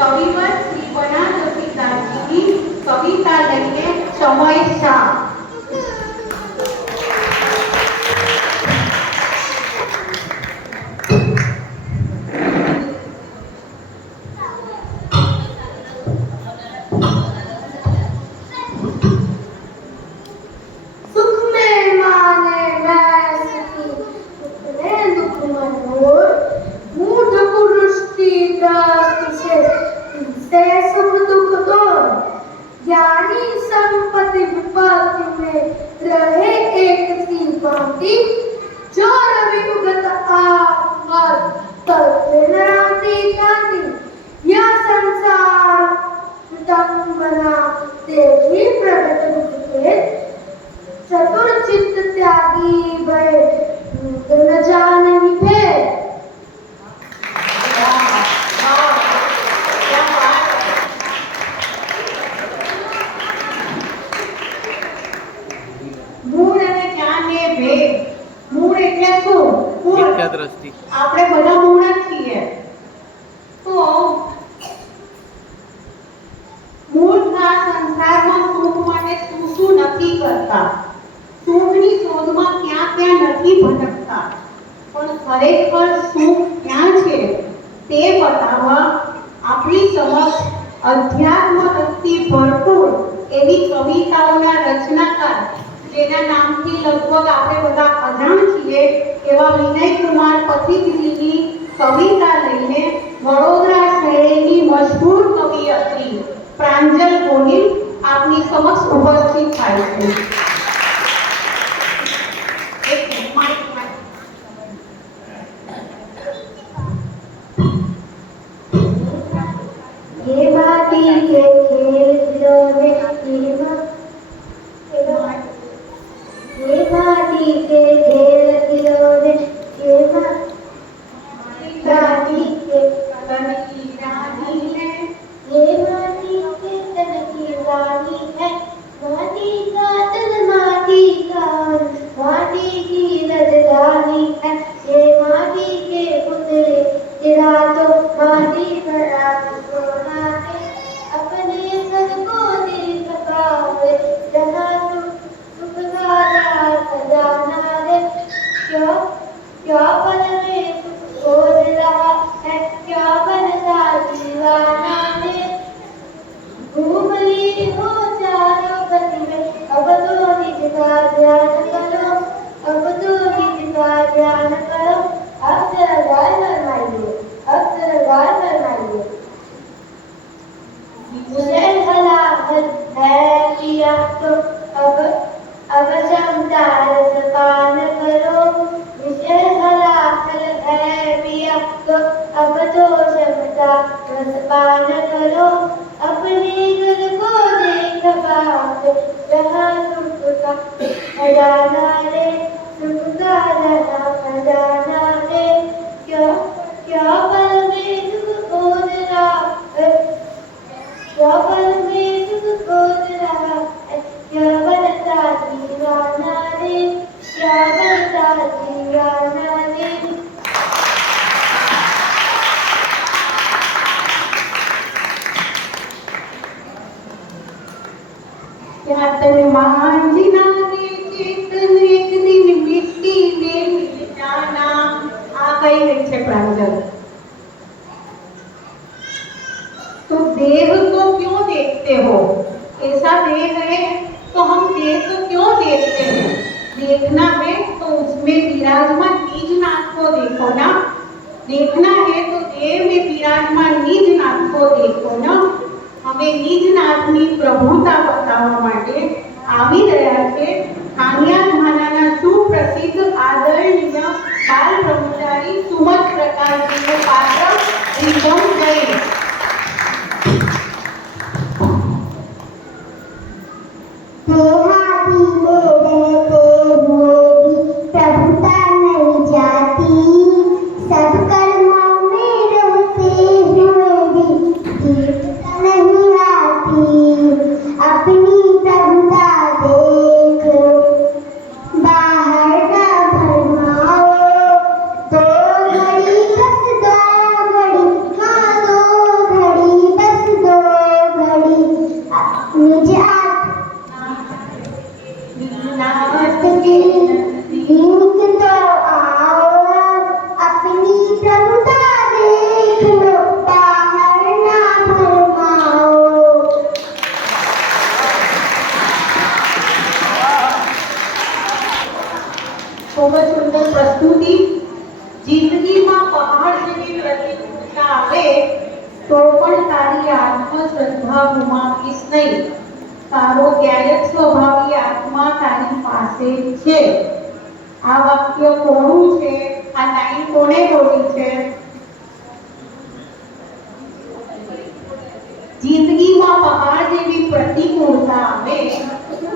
કવિવર શ્રી બનારસીદાસજીની કવિતા લઈને સમય શા. આપણે બધા મૂળ જ છીએ. તો મૂળના સંસારમાં સુખ માટે શું નક્કી કરતા, સુખની શોધમાં ક્યાં નથી ભટકતા, પણ ખરેખર સુખ ક્યાં છે તે બતાવવા આપણી સમક્ષ અધ્યાત્મરસથી ભરપૂર એવી કવિતાઓના રચનાકાર, જેના નામથી લગભગ આપણે બધા અજાણ છીએ, એવા વિનયકુમાર પથિકજીની કવિતા લઈને વડોદરા શહેરની મશહૂર કવિયત્રી પ્રાંજલ ગોહિલ આપની સમક્ષ ઉપસ્થિત થાય છે. ये बाती के खेल खिलौने ये बाती के खेल खिलौने ये बाती के तन की रानी है, ये माटी के तन की रानी है, माटी का तन माटी का माटी की राजधानी है, ये माटी के पुतले तेरा तो माटी बड़ा सोना है, अपने सर को देख पावे जहाँ सुख का खजाना है, क्या क्या पल में सुख खोज रहा है, क्या बनता दीवाना है, घूम ली हो चारों गति में, अब तो निज का ध्यान करो, अब तो निज का ध्यान करो, अक्षर गाय फरमाइए, अक्षर गाय फरमाइए. मुझे हलाहल है पिया तो अब क्षमता रस पान करो, मुझे हलाहल है पिया तो अब तो क्षमता रस पान करो, अपने घर को देख बात जहाँ सुख का खजाना रे, सुख का खजाना रे, क्या क्या पल में सुख खोज रहा है, क्या पल में सुख खोज रहा है, क्या बनता दीवाना रे, क्या बनता दीवाना रे. क्या तन महांजना ने चेतन एक दिन मिट्टी में मिल जाना. आ कही रही है प्रांजल. तो देह को क्यों देखते हो, ऐसा देह है तो हम देह को क्यों देखते हैं, देखना है तो उसमें विराजमान निजनाथ को देखो ना, देखना है तो देह में विराजमान निजनाथ को देखो ना. हमें निजनाथની પ્રભુતા બતાવવા માટે આવી રહ્યા છે ખાનિયા ઘાનાના સુપ્રસિદ્ધ આદરણીય બાલ બ્રહ્મચારી સુમત પ્રકાશજીનું પાત્ર રીધમ જૈન. प्रभुता नहीं जाती, सब कर्मों में डूबे हुए भी तीव्रता नहीं आती, अपनी प्रभुता देख बाहर का भरमाओ, दो घड़ी बस दो घड़ी हाँ दो તો પણ તારી આત્મશ્રદ્ધા ગુમાવીશ નહીં. તારો ગાયક સ્વભાવી આત્મા તારી પાસે જ છે. આ વાક્ય કોનું છે? આ લાઈન કોને બોલી છે? જિંદગીમાં પહાડ જેવી પ્રતિકૂળતા આવે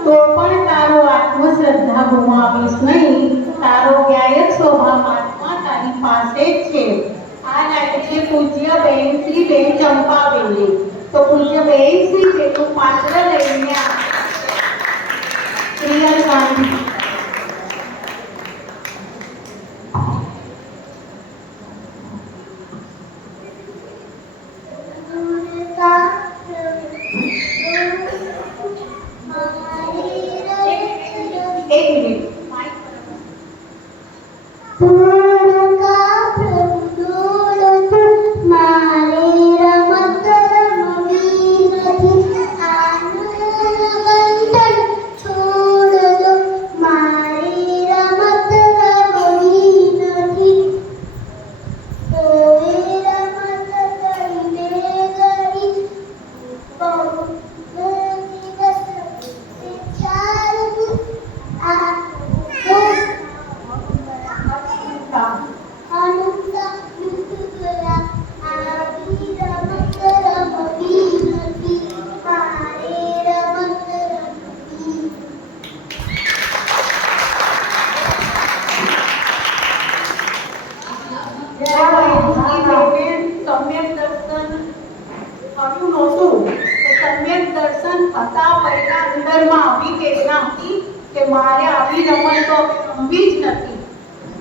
તો પણ તારો આત્મશ્રદ્ધા ગુમાવીશ નહીં. તારો ગાયક સ્વભાવ આત્મા તારી પાસે જ છે. આ લાઈન છે પૂજ્ય બેન શ્રી બેન ચંપાબેનની. તો પૂજ્ય બેન શ્રી બેનનું પાત્ર લઈને પ્રિયલ ગાંધી. एक मिनट મારે આવી રમત તો રમવી જ નથી.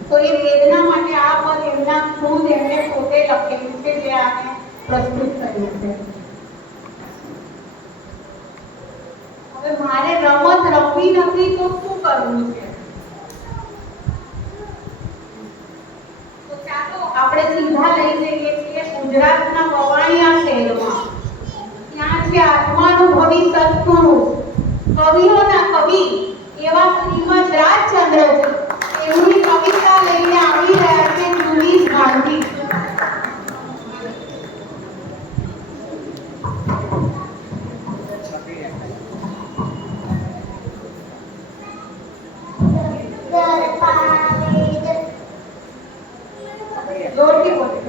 તો એ વેદના માટે આ પદ એમના ખુદ એમને પોતે લખેલું છે, જે આને પ્રસ્તુત કર્યું છે. હવે મારે રમત રમવી નથી તો શું કરવું છે? તો ચાલો આપણે સીધા લઈ જઈએ છીએ ગુજરાતના વવાણિયા શહેરમાં. ત્યાં છે આત્માનુભવી સત્પુરુષ, કવિઓના કવિ એવા શ્રીમદ રાજચંદ્રજી. એમની કવિતા લઈને આવી રહ્યા છે જુલીસ ગાંધી. જોરથી બોલો.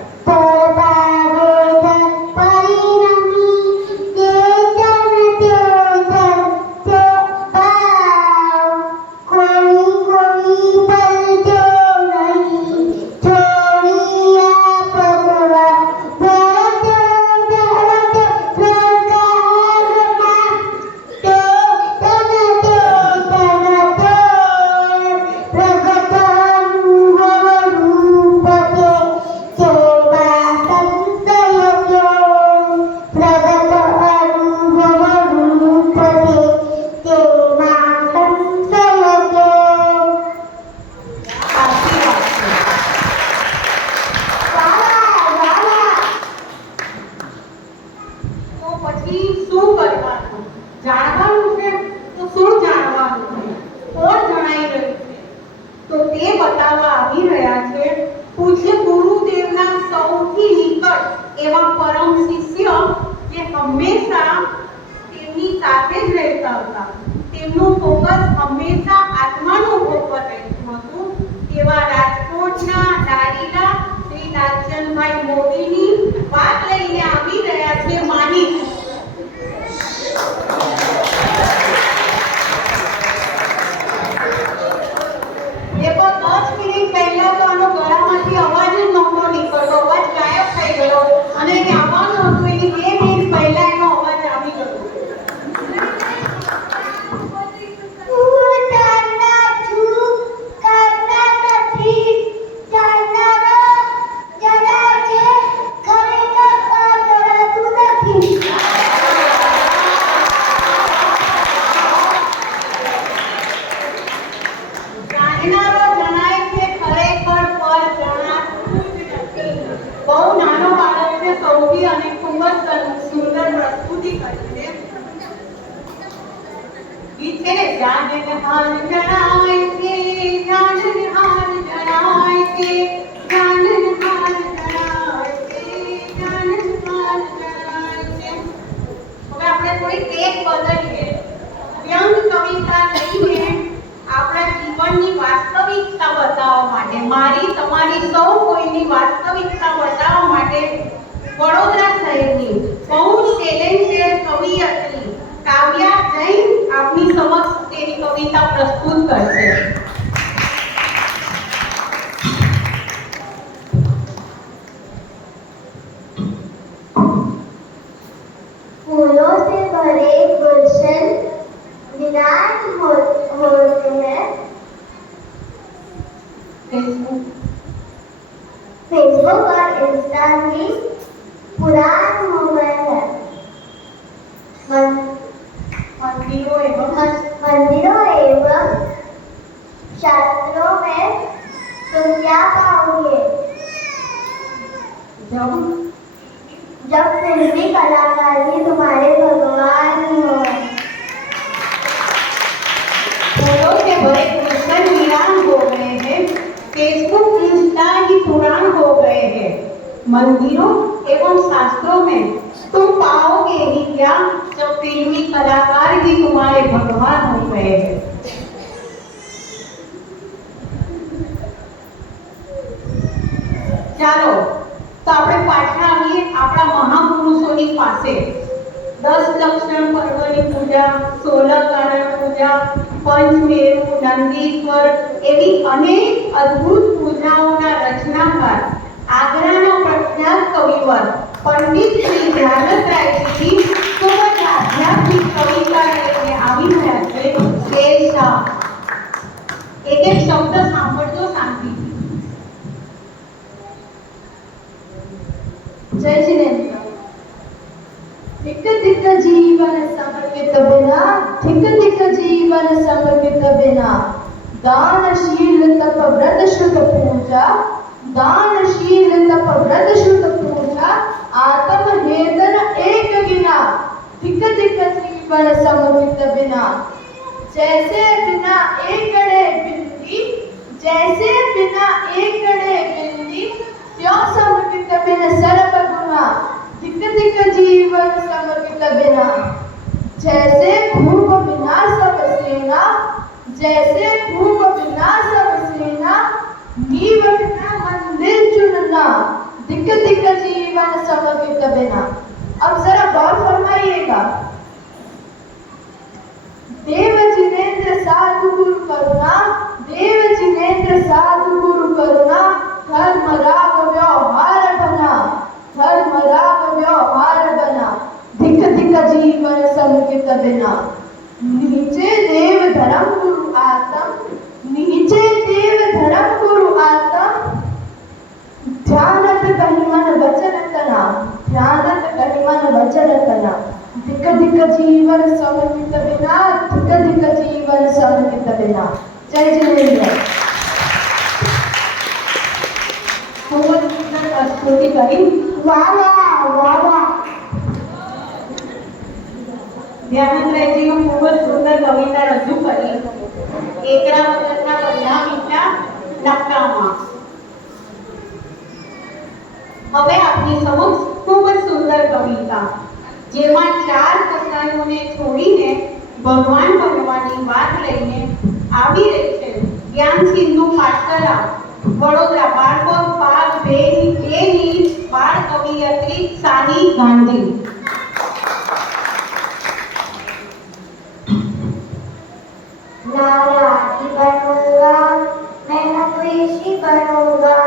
હવે ટેક બદલીએ. વ્યંગ કવિતા લઈને આપણા જીવનની વાસ્તવિકતા બતાવવા માટે, મારી તમારી સૌ કોઈની વાસ્તવિકતા બતાવવા માટે વડોદરા શહેરની બહુ જ ટેલેન્ટેડ કવિયત્રી કાવ્યા જૈન આપની સમક્ષ તેની કવિતા પ્રસ્તુત કરશે. फूलों से भरे गुलशन वीरान होते हैं. फेसबुक और इंस्टा भी पुरान हो गए हैं. मंदिरों एवं शास्त्रों में तुम क्या पाओगे जब फिल्मी कलाकार ही तुम्हारे भगवान हो. फूलों से भरे गुलशन वीरान हो गए हैं. फेसबुक इंस्टा ही पुरान हो गए हैं. मंदिरों एवं शास्त्रों में तुम पाओगे ही क्या जब फिल्मी कलाकार ही तुम्हारे भगवान हो गए हैं. ચાલો તો આપણે પાછા આવીએ આપણા મહાપુરુષોની પાસે. 10 લક્ષણ પર્વની પૂજા, 16 કારણ પૂજા, પંચમેરુ, નંદીશ્વર એવી અનેક અદ્ભુત પૂજાઓના રચનાકાર આગ્રાના પ્રખ્યાત કવિવર પંડિત શ્રી ધ્યાનરાયજી ખૂબ જ આધ્યાત્મિક કવિતા લઈને આવી રહ્યા છે. શેરશાહ. એક એક શબ્દ સાંભળજો શાંતિથી. जय जिनेन्द्र. धिक धिक जीवन समर्पित बिना, धिक धिक जीवन समर्पित बिना, दानशील तप व्रत शुद्ध पूजा, दानशील तप व्रत शुद्ध पूजा, आत्म हेतन एक गिना, धिक धिक जीवन समर्पित बिना. जैसे बिना एकड़े बिंदी, जैसे बिना एकड़े बिंदी, त्यों समर्पित बिना सर्व गुना, धिक धिक जीवन समर्पित बिना. जैसे भूप बिना सब सेना, जैसे भूप बिना सब सेना, नीव बिना मंदिर चुनना, धिक धिक जीवन समर्पित बिना. अब जरा गौर फरमाइएगा. देव जिनेन्द्र साधु गुरु करुणा, देव जिनेन्द्र साधु गुरु करुणा, धर्म राग व्यवहार बना, धर्म राग व्यवहार बना, धिक धिक जीवन समर्पित बिना. नीचे देव धर्म गुरु आत्म, नीचे देव धर्म गुरु आत्म, ध्यानत कहि मन वचन तना, ध्यानत कहि मन वचन तना, धिक धिक जीवन समर्पित बिना, धिक धिक जीवन समर्पित बिना. जय जिनेन्द्र. ખૂબ જ સુંદર પ્રસ્તુતિ કરી. वाह वाह वाह वाह. ધ્યાનરાયજીએ ખૂબ જ સુંદર કવિતા રજૂ કરી. એકડા વગરના બધા મીઠા નકામા. હવે આપની સમક્ષ ખૂબ જ સુંદર કવિતા જેમાં 4 કસાઈઓને છોડીને ભગવાન બનવાની વાત લઈને આવી રહી છે. જ્ઞાન સિંધુ પાઠશાલા વડોદરા બાળકોટ ભાગ 2 ની બાળ કવિયત્રી સાની ગાંધી. नारायणी बनूंगा, मैं नकवीशी बनूंगा,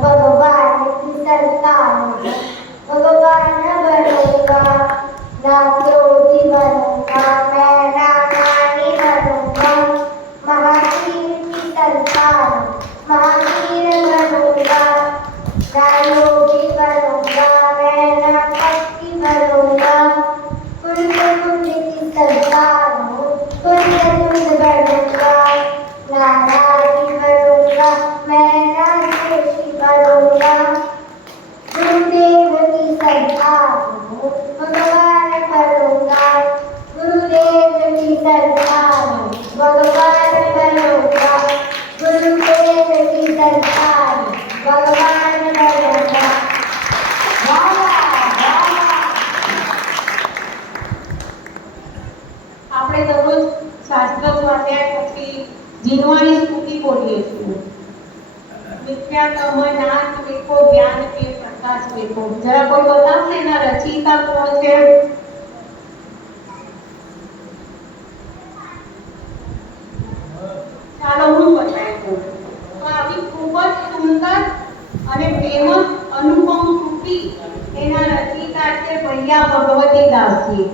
भगवान की संतान भगवान बनूंगा, ना क्रोधी बनूंगा, मैं रामायणी बनूंगा, महावीर की संतान महावीर बनूंगा, ना योगी बनूंगा, मैं ना દાસગીતો જરા કોઈ બતાવશે એના રચયિતા કોણ છે? ચાલો હું બતાવી દઉં. તો આવી ખૂબ જ સુંદર અને ફેમસ અનુપમ કૃતિ એના રચયિતા છે ભૈયા ભગવતી દાસજી.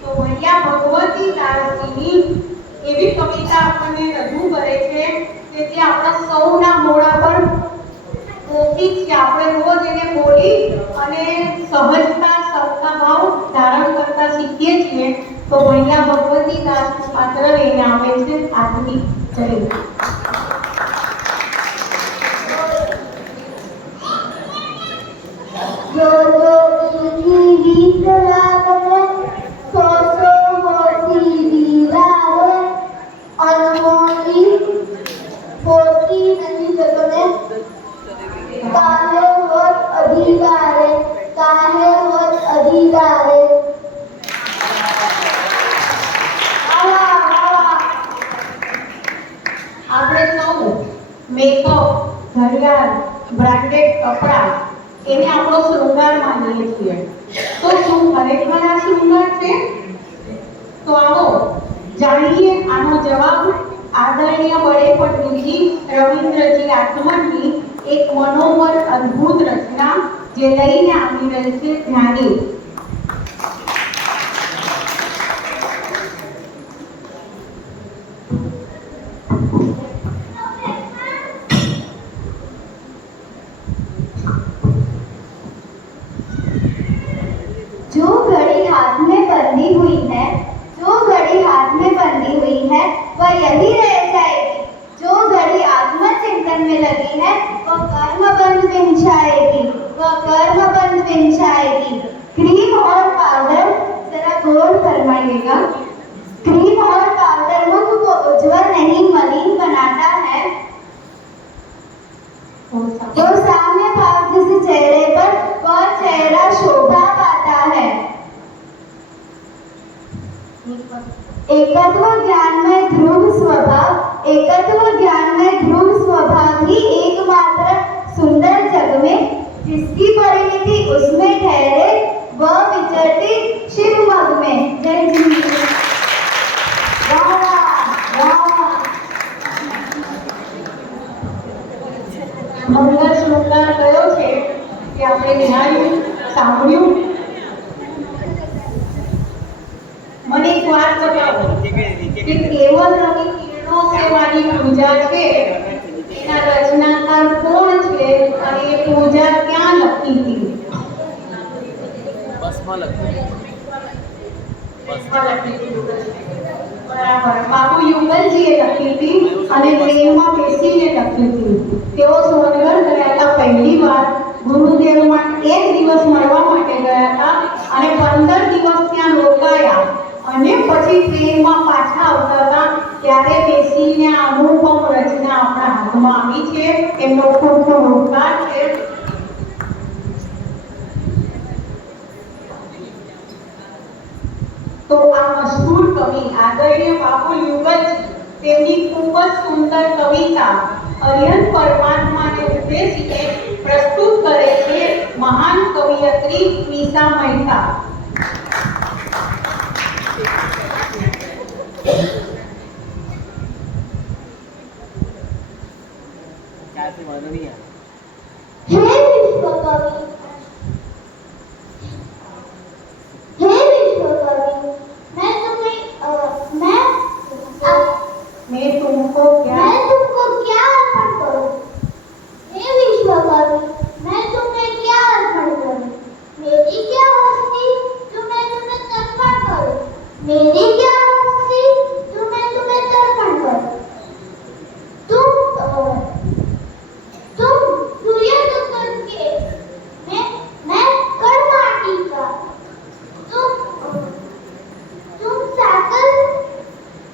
તો ભૈયા ભગવતી દાસજીની એવી કવિતા આપણને રજૂ કરે છે કે જે આપણા સૌના મોઢા પર કોકી છે. આપણે રોજ એને બોલી અને સહજતા સત્તા ભાવ ધારણ કરતા શીખીએ છીએ. તો ભૈયા ભગવતી દાસ પાત્ર લઈને આવે છે આજની ચરિત્ર. जो जो की गीत लागे सो सो होती दीवारे अनमोली होती नहीं जगने काहे होत अधिकारे આપણે સૌ મેકઅપ, ઘડિયાળ, બ્રાન્ડેડ કપડા એને આપણો શૃંગાર માનીએ છીએ. તો શું ખરેખર આ શૃંગાર છે? તો આવો જાણીએ આનો જવાબ આદરણીય બળે પટેલજી રવિન્દ્રજી આત્મનની એક મનોહર અદ્ભુત રચના જે લઈને આવી રહી છે ધ્યાની. जो घड़ी हाथ में बंधी हुई है वह यही रह जाएगी. जो घड़ी आत्मचिंतन में लगी है वह कर्मबंध विंछाएगी. क्रीम और पाउडर जरा गौर फरमाइएगा. क्रीम और पाउडर मुख को उज्जवल नहीं मलिन बनाता है. जो साम्य भाव जिस चेहरे पर वह चेहरा शोभा पाता है. एकत्व ज्ञान में ध्रुव स्वभाव ही एकमात्र सुंदर जग में जिसकी परिणति उसमें ठहरे वह विचरती शिव मग में. जय जी. મંગળ શૃંગાર કયો છે કે આપણે નિહાળ્યું, સાંભળ્યું. મને એક વાત બતાવો કે કેવલ રવિ કિરણો સેવાની પૂજા છે એના રચનાકાર કોણ છે અને એ પૂજા ક્યાં લખી હતી? બસમાં લખી. બરાબર, બાબુ યુગલજીએ લખી હતી અને ટ્રેનમાં બેસીને લખી હતી. તેઓ સોનગઢ ગયા હતા પહેલી વાર. ગુરુદેવમાં એક દિવસ મળવા માટે ગયા હતા અને 15 દિવસ ત્યાં રોકાયા અને પછી ટ્રેનમાં પાછા આવતા હતા ત્યારે બેસીને આ અનુપમ રચના આપણા હાથમાં આવી છે. એમનો ખૂબ ખૂબ ઉપકાર છે. તો આ મશહૂર કવિ આદરણીય બાબુ યુગલજી તેમની ખૂબ જ સુંદર કવિતા અર્યંત પરમાત્માને ઉદ્દેશીને પ્રસ્તુત કરે છે મહાન કવિયત્રી મીસા મહેતા. ક્યાંથી વાંધો નહીં આવે. हे विश्व कवि, मैं तुमको क्या अर्पण करूं? हे विश्व कवि, मैं तुम्हें क्या अर्पण करूं? मेरी क्या हस्ती जो मैं तुम्हें तर्पण करूं? मेरी क्या हस्ती जो मैं तुम्हें तर्पण करूं? तुम सूर्य तो करके मैं कण माटी का.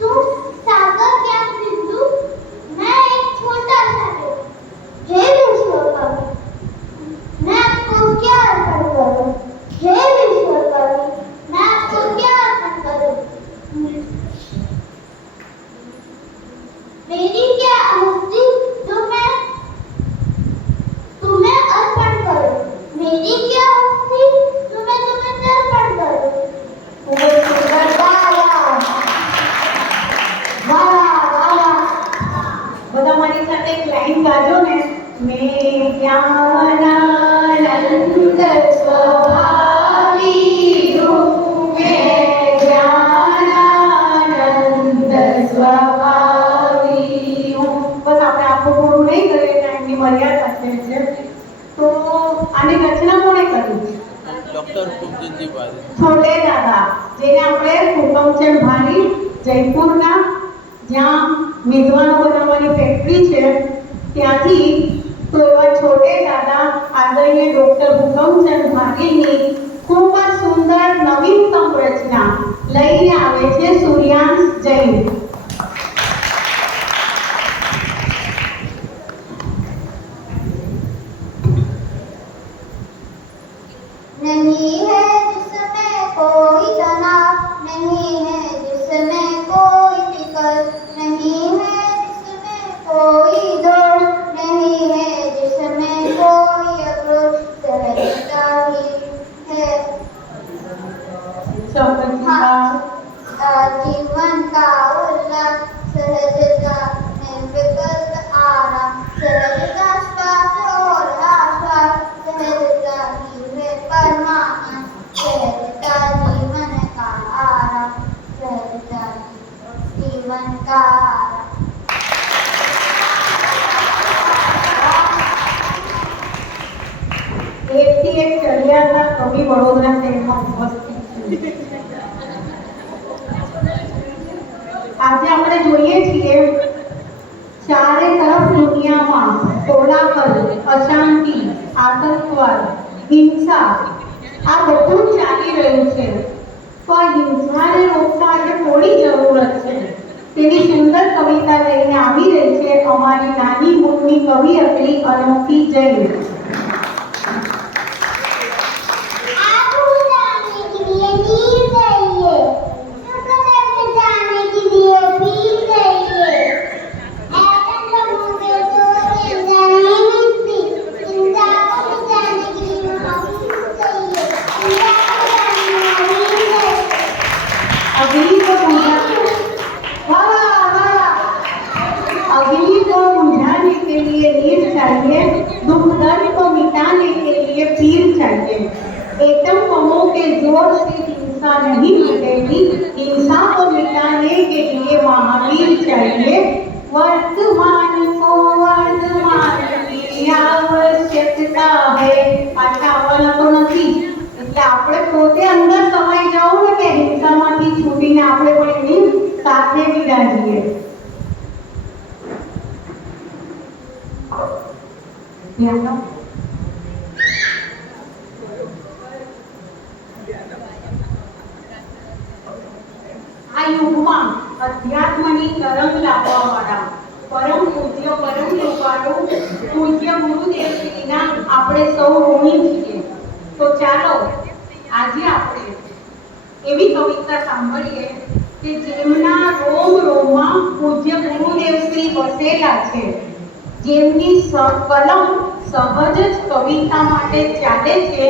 तुम सागर ज्ञान बिंदु, मैं एक छोटा सा देव. हे विश्व कवि, मैं आपको क्या अर्पण करूं? हे विश्व कवि, मैं आपको क्या अर्पण करूं? ડૉક્ટર હુકુમચંદજી ભારી. છોટે દાદા જેને આપણે હુકમચંદ ભારી જયપુરના જ્યાં મેદવાનો બનાવવાની ફેક્ટરી છે ત્યાંથી તો એવા છોટે દાદા આદરણીય ડૉક્ટર હુકમચંદ ભારીની ખૂબ જ સુંદર નવીનતમ રચના લઈને આવે છે સૂર્યાંશ જૈન. नहीं है जिसमें कोई तनाव, नहीं है जिसमें कोई फिक्र, नहीं है जिसमें कोई दौड़, नहीं है जिसमें कोई अक्रोश, सहजता ही है जीवन का उल्लास, सहजता निर्विकल्प आराम, सहजता श्वास और आश्वास, सहजता ही है परमानंद, सहजता जीवन का आराम, सहजता जीवन का आराम. એકથી એક ચડિયાતા કવિ વડોદરા શહેરમાં ઉપસ્થિત છે. આજે આપણે જોઈએ છીએ ચારે તરફ દુનિયામાં કોલાહલ, અશાંતિ, આતંકવાદ, હિંસા આ બધું ચાલી રહ્યું છે. તો આ હિંસાને રોકવા આજે થોડી જરૂરત છે તેની સુંદર કવિતા લઈને આવી રહી છે અમારી નાની મૂળની કવિ અટલી અનોખી જૈન. अगली को बुझाने के लिए नीर चाहिए, दुख दर्द को मिटाने के लिए पीर चाहिए. एटम बमों के जोर से हिंसा नहीं मिटेगी, हिंसा को मिटाने के लिए महावीर चाहिए. वर्तमान को वर्तमान की आवश्यकता है. पाछा આવવાના તો નથી એટલે આપણે પોતે અંદર સમાઈ જાવ ને કે હિંસામાંથી છૂટીને આપણે પણ એની સાથે વિરાજીએ. આ યુગમાં અધ્યાત્મની તરંગ લાવવાવાળા પરમ પૂજ્ય પરમ કૃપાળુ પૂજ્ય ગુરુદેવશ્રીના આપણે સૌ ઋણી છીએ. તો ચાલો આજે આપણે એવી કવિતા સાંભળીએ કે જેમના રોમ રોમમાં પૂજ્ય ગુરુદેવશ્રી વસેલા છે, જેમની કલમ સહજ જ કવિતા માટે ચાલે છે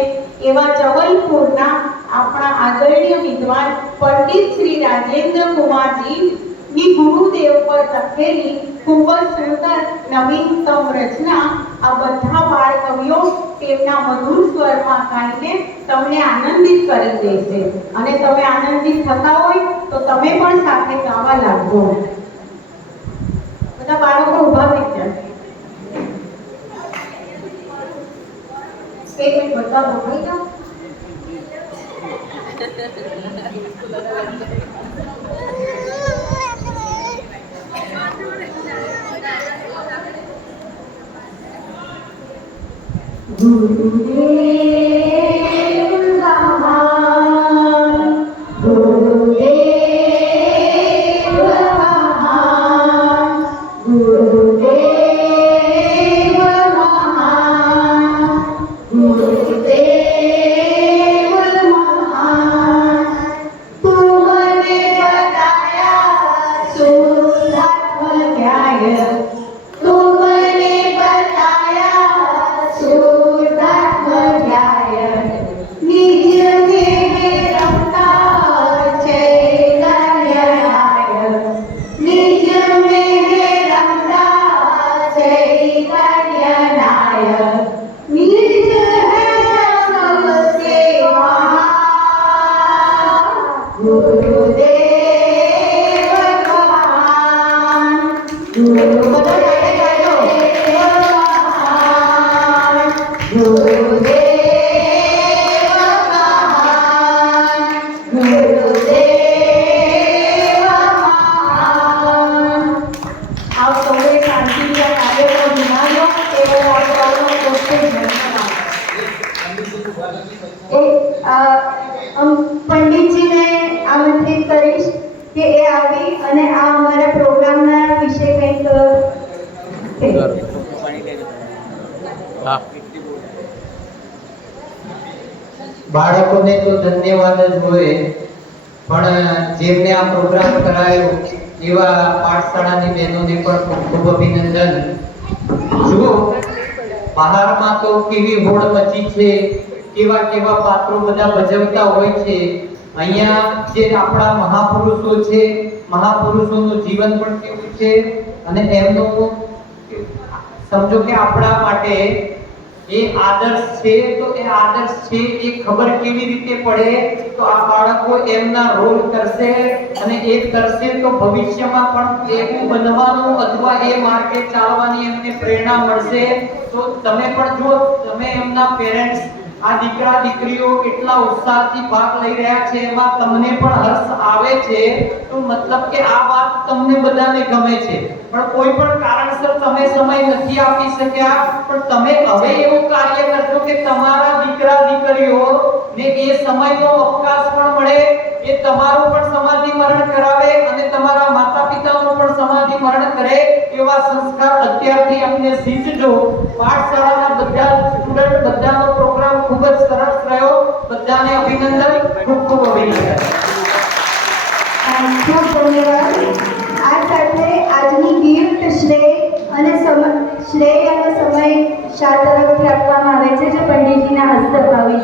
એવા જબલપુરના આપણા આદરણીય વિદ્વાન પંડિત શ્રી રાજેન્દ્ર કુમારજી ની ગુરુદેવ પર લખેલી ખૂબ જ સુંદર નવીનતમ રચના આ બધા બાળ કવિઓ તેમના મધુર સ્વરમાં ગાઈને તમને આનંદિત કરી દેશે. અને તમે આનંદિત થતા હોય તો તમે પણ સાથે ગાવા લાગો. બધા બાળકો ઊભા થઈ જાય. એક મિનિટ બધા બોલાઈ જાઓ. गुरुदेव महान, गुरुदेव महान, गुरुदेव महान, गुरुदेव महान. तुमने बताया शुद्धात्म न्याय, तुमने बताया शुद्धात्म न्याय. निज में रमता चैतन्यनाय, निज में रमता चैतन्यनाय. निज है सबसे महान, गुरुदेव महान. गुरुदेव महान, गुरुदेव महान. પંડિતજીને આમંત્રિત કરીશ કે એ આવી અને આ અમારા પ્રોગ્રામના વિશે કંઈક કહે. પાણી લેજો હા. બાળકોને તો ધન્યવાદ જ હોય, પણ જેમને આ પ્રોગ્રામ કરાયો એવા પાઠશાળાની બહેનોને પણ ખૂબ ખૂબ અભિનંદન. જુઓ, બહારમાં તો કેવી હોડ મચી છે, કેવા કેવા પાત્રો બધા ભજવતા હોય છે. અહીંયા જે આપણા મહાપુરુષો છે, મહાપુરુષોનું જીવન પણ કેવું છે અને એમનું સમજો કે આપણા માટે એ આદર્શ છે. તો એ આદર્શ છે એ ખબર કેવી રીતે પડે? તો આ બાળકો એમના રોલ કરશે અને એ કરશે તો ભવિષ્યમાં પણ એવું બનવાનું અથવા એ માર્ગે ચાલવાની એમને પ્રેરણા મળશે. તો તમે પણ જો તમે એમના પેરેન્ટ્સ આ દીકરા દીકરીઓ કેટલા ઉત્સાહથી ભાગ લઈ રહ્યા છે, એમાં તમને પણ હર્ષ આવે છે, તો મતલબ કે આ વાત તમને બધાને ગમે છે. પણ કોઈ પણ કારણસર તમે સમય નથી આપી શક્યા, પણ તમે હવે એવું કાર્ય કરજો કે તમારા દીકરા દીકરીઓ ને એ સમયનો અવકાશ પણ મળે, એ તમારું પણ સમાધિ મરણ કરાવે અને તમારા માતા પિતાનું પણ સમાધિ મરણ કરે. એવા સંસ્કાર અત્યારથી અમને શીખજો. પાઠશાળાના બધા સ્ટુડન્ટ બધાનો પ્રોગ્રામ ખૂબ જ સરસ રહ્યો. બધાને અભિનંદન, ખૂબ ખૂબ અભિનંદન. ખૂબ ધન્યવાદ. આ સાથે આજની ગિફ્ટ શ્રેય અને સમય શાળા તરફથી આપવામાં આવે છે, જે પંડિતજીના હસ્તે અપાવી